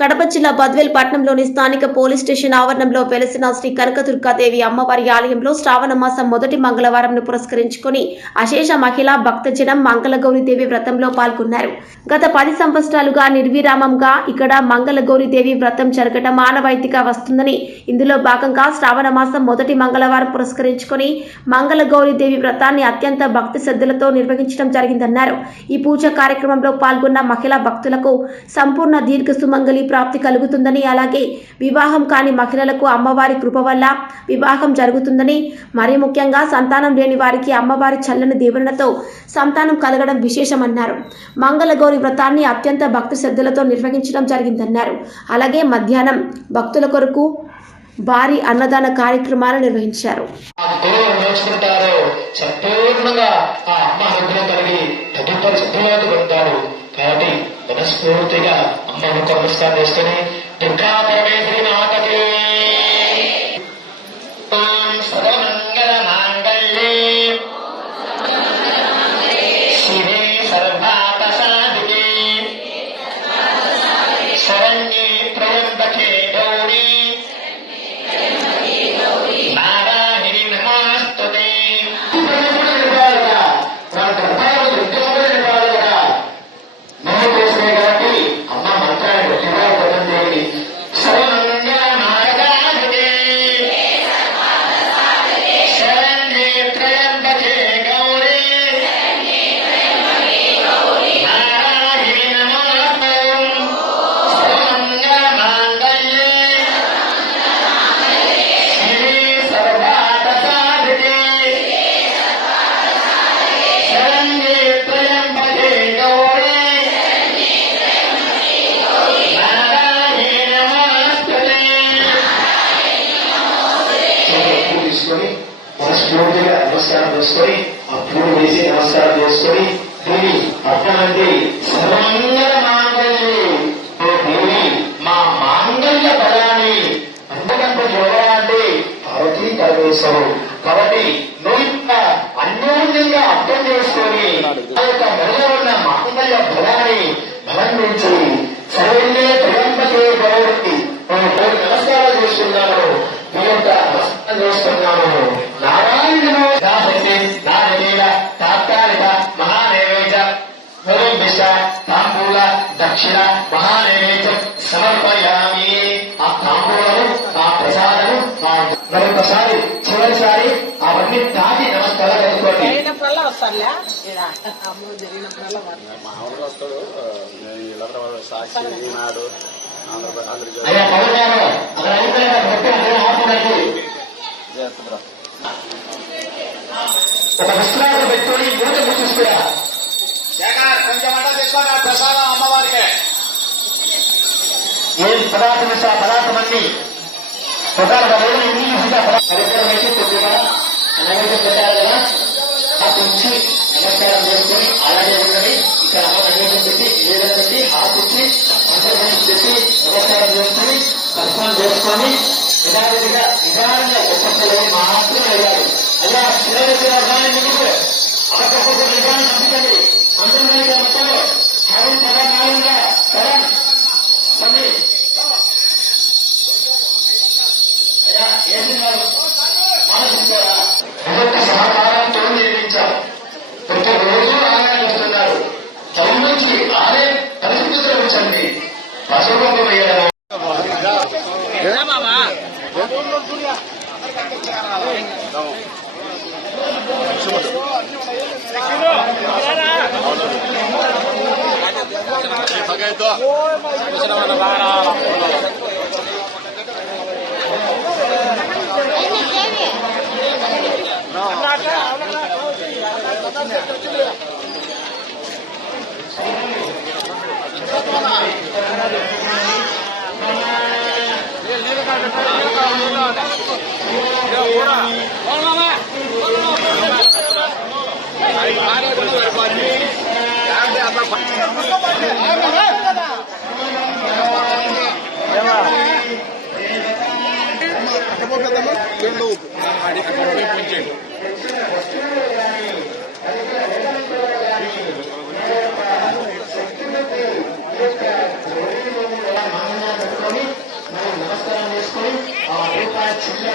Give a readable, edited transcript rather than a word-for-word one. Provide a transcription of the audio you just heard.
కడప జిల్లా బద్వేల్ పట్టణంలోని స్థానిక పోలీస్ స్టేషన్ ఆవరణంలో వెలసిన శ్రీ కనకదుర్గాదేవి అమ్మవారి ఆలయంలో శ్రావణ మాసం మొదటి మంగళవారంను పురస్కరించుకుని అశేష మహిళా భక్తజనం మంగళగౌరీదేవి వ్రతంలో పాల్గొన్నారు. గత 10 సంవత్సరాలుగా నిర్విరామంగా ఇక్కడ మంగళగౌరీదేవి వ్రతం జరగడం ఆనవాయితీగా వస్తుందని, ఇందులో భాగంగా శ్రావణ మాసం మొదటి మంగళవారం పురస్కరించుకుని మంగళగౌరీదేవి వ్రతాన్ని అత్యంత భక్తి శ్రద్ధలతో నిర్వహించడం జరిగిందన్నారు. ఈ పూజ కార్యక్రమంలో పాల్గొన్న మహిళా భక్తులకు సంపూర్ణ దీర్ఘ సుమంగళి ప్రాప్తి కలుగుతుందని, అలాగే వివాహం కాని మహిళలకు అమ్మవారి కృప వల్ల వివాహం జరుగుతుందని, మరీ ముఖ్యంగా సంతానం లేని వారికి అమ్మవారి చల్లని దీవెనలతో సంతానం కలగడం విశేషమన్నారు. మంగళగౌరి వ్రతాన్ని అత్యంత భక్తి శ్రద్ధలతో నిర్వహించడం జరిగిందన్నారు. అలాగే మధ్యాహ్నం భక్తుల కొరకు భారీ అన్నదాన కార్యక్రమాలు నిర్వహించారు. కాబట్టి మనస్ఫూర్తిగా అమ్మను నమస్కారం చేసుకుని దుర్గా పరమేశ్వరి మాతకి సర్వమంగళ మాంగళ్యే శివే సర్వాపసాదికే శరణ్యే త్రయంబకే గౌరీ నారాయణి నమోస్తుతే. మనస్ఫూర్తిగా నమస్కారం చేసుకొని ఆ పూలు వేసి నమస్కారం చేసుకొని దేవి అర్థమంటే సర్వమంగళ మాంగళ్యే, దేవి మా మాంగళ్య బలాన్ని అంతకంటే చూడాలంటే పార్వతీ పరమేశ్వరుడు. కాబట్టి నువ్వు అన్యోన్యంగా అర్థం చేసుకొని ఆ యొక్క మనలో ఉన్న మాంగళ్య బలాన్ని బలం నుంచి సరైన త్రయంబకే గౌరీ నమస్కారం చేసుకున్నాను. మీ యొక్క నమస్కారం చేసుకున్నాను. తాత్కాలిక మహానైవేద్యం తాంబూల దక్షిణ మహానైవేద్యం సమర్పయామి. ఆ తాంబూలము, ఆ ప్రసాదము మరొకసారి చివరిసారి అవన్నీ తాకి నమస్కారం అందుకోండి. అయ్యా పవన్ గారు అక్కడ ఒక విశ్రాంతి పెట్టుకుని యువతకు చూసుకురా. కొంచెం అంట తీసుకొని ప్రసాదం అమ్మవారికి ఏం పదార్థం ఇస్తా పదార్థం అన్ని ప్రధాన పరికరం వేసి కొద్దిగా నైవేద్యం పెట్టారు కదా, ఆపించి నమస్కారం చేసుకుని అలాగే ఉన్నది. ఇక్కడ అమ్మ నైవేద్యం పెట్టి నీళ్ళ పెట్టి ఆపించి మంత్రం పెట్టి నమస్కారం చేసుకుని దర్శనం చేసుకొని యథావిధిగా నిదానంగా ఒక్కొక్కరు మాత్రమే అయ్యారు. అలా శివరాత్రి వర్గాన్ని ముందుకు అవకొక్క నిజాన్ని పంపించండి. అందరికీ మొత్తంలో హరిం పదనాలుగా కరం కొన్ని అయ్యా ఏమి మానసిస్తారా ఒక్కొక్క సహకారంతో నిర్మించారు. ప్రతిరోజు ఆలయం వస్తున్నారు. చదువు నుంచి ఆలయం పరిస్థితులు ఉంచండి. పశువుకు వేయడం చిన్న